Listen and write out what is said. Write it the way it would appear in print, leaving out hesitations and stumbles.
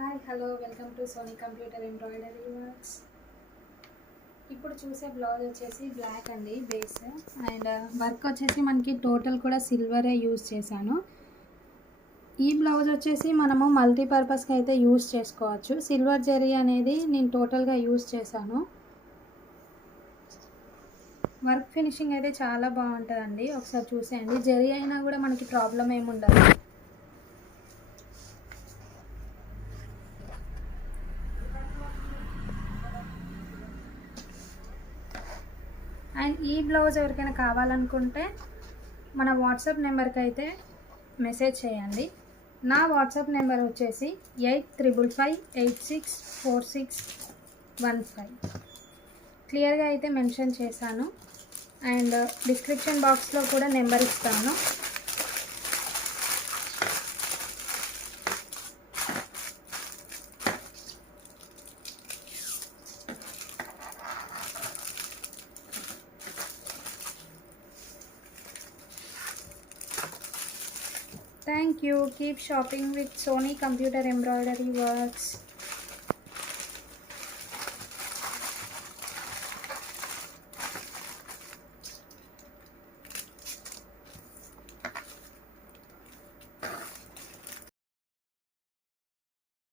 Hi hello welcome to Sony computer embroidery works. ఇప్పుడు చూసే బ్లౌజ్ వచ్చేసి బ్లాక్ అండి బేస్, అండ్ వర్క్ వచ్చేసి మనకి టోటల్ కూడా సిల్వరే యూజ్ చేశాను. ఈ బ్లౌజ్ వచ్చేసి మనము మల్టీపర్పస్కి అయితే యూజ్ చేసుకోవచ్చు. సిల్వర్ జరీ అనేది నేను టోటల్గా యూజ్ చేశాను. వర్క్ ఫినిషింగ్ అయితే చాలా బాగుంటుందండి, ఒకసారి చూసేయండి. జరీ అయినా కూడా మనకి ప్రాబ్లం ఏమి ఉండదు. అండ్ ఈ బ్లౌజ్ ఎవరికైనా కావాలనుకుంటే మన వాట్సాప్ నెంబర్కి అయితే మెసేజ్ చేయండి. నా వాట్సాప్ నెంబర్ వచ్చేసి 8555864615. క్లియర్గా అయితే మెన్షన్ చేశాను, అండ్ డిస్క్రిప్షన్ బాక్స్లో కూడా నెంబర్ ఇస్తాను. Thank you. Keep shopping with Sony Computer Embroidery Works.